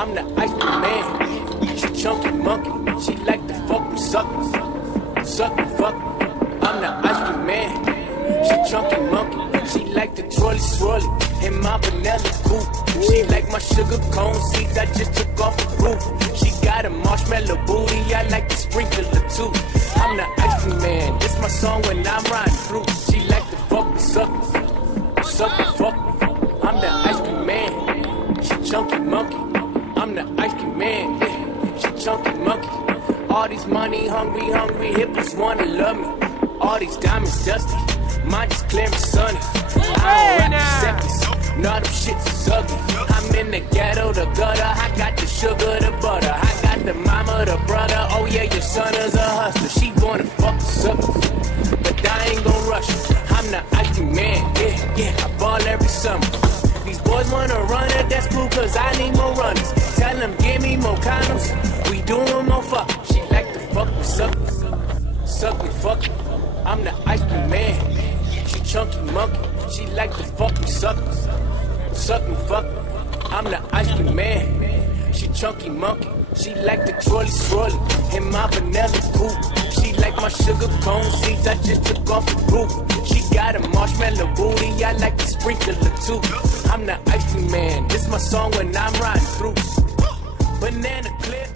I'm the ice cream man. She chunky monkey. She like to fuck with suckers. Suck and fuck. I'm the ice cream man. She chunky monkey. She like the trolley swirly in my vanilla coupe. She like my sugar cone seeds I just took off the roof. She got a marshmallow booty, I like to sprinkle her too. I'm the ice cream man, this my song when I'm riding through. She like to fuck with suckers, suck and fuck. I'm the ice cream man, she chunky monkey. I'm the ice cream man, yeah, she chunky monkey. All these money hungry hippos wanna love me. All these diamonds dusty, mine just clear and sunny. I don't rap seconds, no them shits is ugly. I'm in the ghetto, the gutter, I got the sugar, the butter. I got the mama, the brother, oh yeah, your son is a hustler. She wanna fuck the suckers, but I ain't gon' rush her. I'm the ice cream man, yeah, I ball every summer. These boys wanna run it, that's cool, cause I need more runners. Tell them, give me more condoms, we doing more fuck. She like to fuck with suckers, suck and fuck. I'm the ice cream man, she chunky monkey. She like to fuck with suckers, suck and fuck. I'm the ice cream man, she chunky monkey. She like the trolley swirly in my vanilla coupe. She like my sugar cone seeds I just took off the roof. She got a marshmallow booty, I like to sprinkle her too. I'm the ice cream man, this my song when I'm riding through. Banana clip.